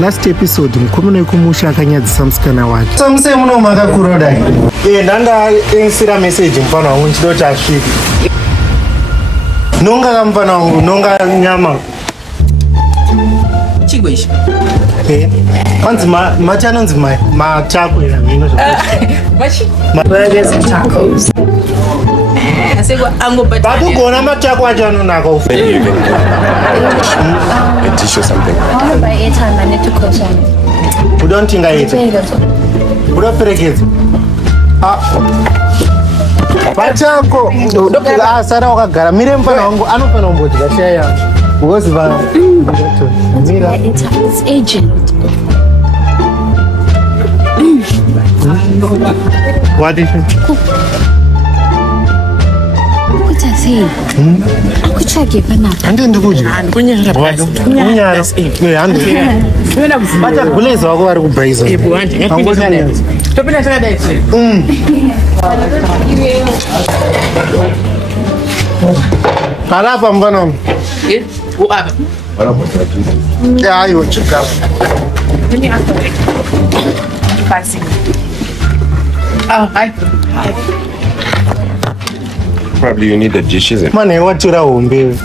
Last episode WeKumusha akanyadzisa musikana wake. Samuse muno makakura dai. Ndanga insira message mfano wangu nchido chasvika. Nonga kamfana wangu, nonga nyama. Chigweshi. Kwanzi machanonzi machakwe na mino zvakati. Machi? Burgers and tacos. Babu gona machakwe achanonaka ufe. A dish or something. I want to buy airtime. I need to call someone. You don't think I eat it? You don't perekeza. Pachako. Sara wakagara. Mire mfana wangu anofana umbodika shaya. Because It's agent. what is it? What I say? Aku chake pana. Ande ndikuji. Kunyara. Kunyara. Ande. Bacha kuleza wako vari kubhaiza. Topina saka dai. Kalapa mfana wangu. Uapa. Ya ayo chika. Hi. Probably you need the dishes. Mane watura umbe.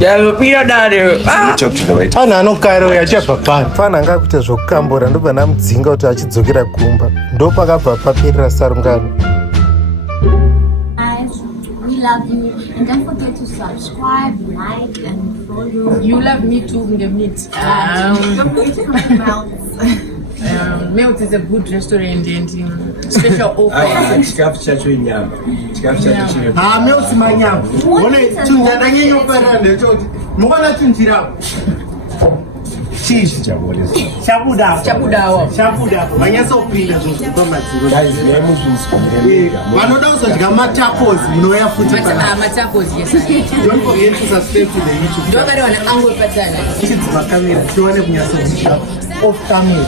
Ya pira dare. Talk to the right. Ana anokaro yachapa pana. Fana ngakuita zvokukambora ndobva namudzinga kuti achidzokera kumba. Ndopakabva papirira sarungano. We love you, and don't forget to subscribe, like, and follow. You love me too, meat. Don't forget to comment Melts. Melts is a good restaurant and special offer. Melts manyama. One tunjana nyenyo parande choti. Mwana tunjira. Cheese chabuda. Manyaso kupinda zvokupa madziro. Vanoda kuzodya matacos munoya futi pana. Matacos, yes. Don't forget to subscribe to the YouTube channel. Don't worry, I'm going to put that. Chidzima kamera tione kunyasa off camera.